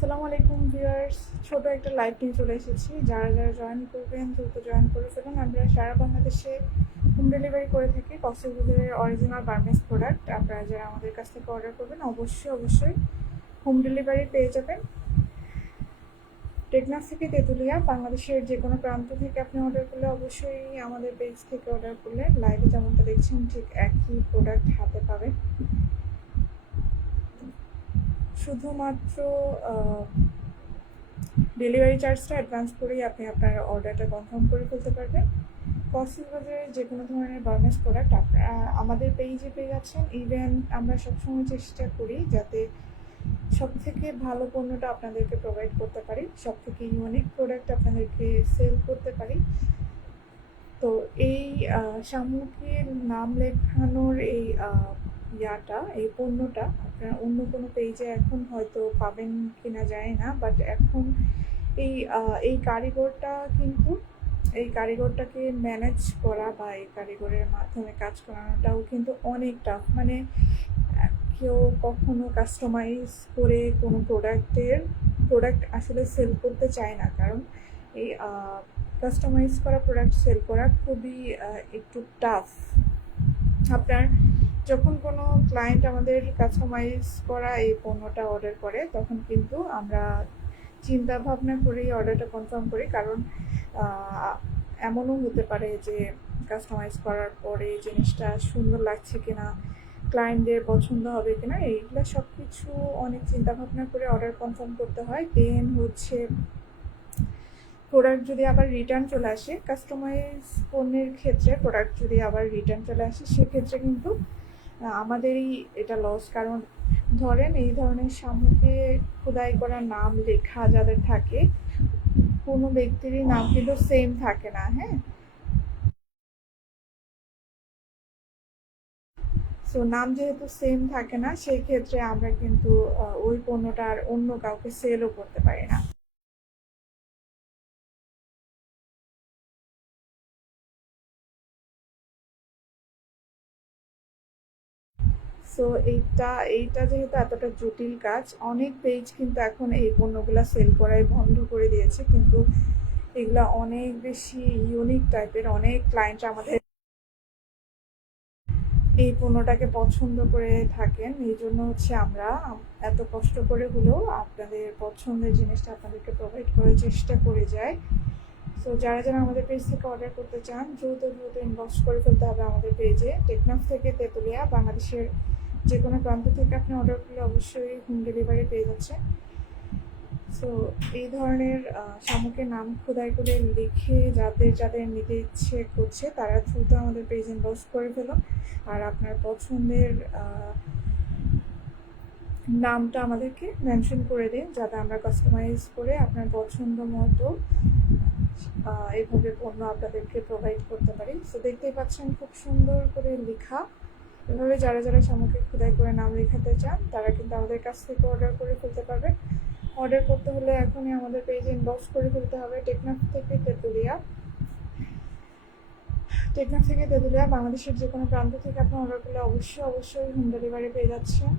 আসসালামু আলাইকুম ভিউয়ার্স। ছোট একটা লাইভ নিয়ে চলে এসেছি। যারা যারা জয়েন করবেন, দ্রুত জয়েন করে ফেলুন। আমরা সারা বাংলাদেশে হোম ডেলিভারি করে থাকি কক্সবাজারের অরিজিনাল গার্মেন্টস প্রোডাক্ট আপনারা যারা আমাদের কাছ থেকে অর্ডার করবেন, অবশ্যই অবশ্যই হোম ডেলিভারি পেয়ে যাবেন। টেকনাফ থেকে তেঁতুলিয়া, বাংলাদেশের যে কোনো প্রান্ত থেকে আপনি অর্ডার করলে অবশ্যই আমাদের পেজ থেকে অর্ডার করলে লাইভে যেমনটা দেখছেন, ঠিক একই প্রোডাক্ট হাতে পাবেন। শুধুমাত্র ডেলিভারি চার্জটা অ্যাডভান্স করেই আপনি আপনার অর্ডারটা কনফার্ম করে ফেলতে পারবেন। কক্সবাজারের যে কোনো ধরনের গার্মেন্টস প্রোডাক্ট আপনারা, আমাদের পেজে পেয়ে যাচ্ছেন। ইভেন আমরা সবসময় চেষ্টা করি যাতে সব থেকে ভালো পণ্যটা আপনাদেরকে প্রোভাইড করতে পারি সব থেকে ইউনিক প্রোডাক্ট আপনাদেরকে সেল করতে পারি। তো এই শামুকের নাম লেখানোর এই ইয়াটা, এই পণ্যটা, আপনারা অন্য কোনো পেজে এখন হয়তো পাবেন কিনা যায় না বাট এখন এই এই কারিগরটা কিন্তু, এই কারিগরটাকে ম্যানেজ করা বা এই কারিগরের মাধ্যমে কাজ করানোটাও কিন্তু অনেক টাফ মানে কেউ কখনো কাস্টমাইজ করে কোনো প্রোডাক্টের প্রোডাক্ট আসলে সেল করতে চায় না, কারণ এই কাস্টমাইজ করা প্রোডাক্ট সেল করা খুবই একটু টাফ আপনার যখন কোনো ক্লায়েন্ট আমাদের কাস্টমাইজ করা এই পণ্যটা অর্ডার করে, তখন কিন্তু আমরা চিন্তা ভাবনা করেই অর্ডারটা কনফার্ম করি। কারণ এমনও হতে পারে যে কাস্টমাইজ করার পরে জিনিসটা সুন্দর লাগছে কিনা ক্লায়েন্টদের পছন্দ হবে কিনা, এইগুলো সব কিছু অনেক চিন্তা ভাবনা করে অর্ডার কনফার্ম করতে হয়। দেন হচ্ছে প্রোডাক্ট যদি আবার রিটার্ন চলে আসে কাস্টমাইজ পণ্যের ক্ষেত্রে প্রোডাক্ট যদি আবার রিটার্ন চলে আসে, সেক্ষেত্রে কিন্তু আমাদেরই এটা লস কারণ ধরেন এই ধরনের সামুকে খোদাই করা নাম লেখা যাদের থাকে, কোনো ব্যক্তিরই নাম কিন্তু সেম থাকে না হ্যাঁ? সো নাম যেহেতু সেম থাকে না সেই ক্ষেত্রে আমরা কিন্তু ওই পণ্যটা আর অন্য কাউকে সেলও করতে পারি না। সো এইটা এইটা যেহেতু এতটা জটিল কাজ, অনেক পেজ কিন্তু এখন এই পণ্যগুলো সেল করাই বন্ধ করে দিয়েছে। কিন্তু এগুলা অনেক বেশি ইউনিক টাইপের অনেক ক্লায়েন্ট আমাদের এই পণ্যটাকে পছন্দ করে থাকেন। এই জন্য হচ্ছে আমরা এত কষ্ট করে হলেও আপনাদের পছন্দের জিনিসটা আপনাদেরকে প্রোভাইড করার চেষ্টা করে যাই। সো যারা যারা আমাদের পেজ থেকে অর্ডার করতে চান, দ্রুত দ্রুত ইনবক্স করে ফেলতে হবে আমাদের পেজে টেকনাফ থেকে তেঁতুলিয়া, বাংলাদেশের যে কোনো প্রান্ত থেকে আপনি অর্ডার করলে অবশ্যই হোম ডেলিভারি পেয়ে যাচ্ছেন সো এই ধরনের আহ, শামুকের নাম খোদাই করে লিখে যাদের যাদের নিতে ইচ্ছে করছে তারা দ্রুত আমাদের পেজ ইনবক্স করে ফেলুন আর আপনার পছন্দের নামটা আমাদেরকে মেনশন করে দিন যাতে আমরা কাস্টমাইজ করে আপনার পছন্দ মতো এইভাবে পণ্য আপনাদেরকে প্রোভাইড করতে পারি। তো দেখতেই পাচ্ছেন খুব সুন্দর করে লেখা। এভাবে যারা যারা সামগ্রিক খোদাই করে নাম লেখাতে চান, তারা কিন্তু আমাদের কাছ থেকে অর্ডার করে ফেলতে পারবে। অর্ডার করতে হলে এখনই আমাদের পেজে ইনবক্স করে ফেলতে হবে। টেকনাফ থেকে তেঁতুলিয়া। টেকনাফ থেকে তেঁতুলিয়া, বাংলাদেশের যে কোনো প্রান্ত থেকে আপনি অর্ডার করলে অবশ্যই অবশ্যই হোম ডেলিভারি পেয়ে যাচ্ছেন।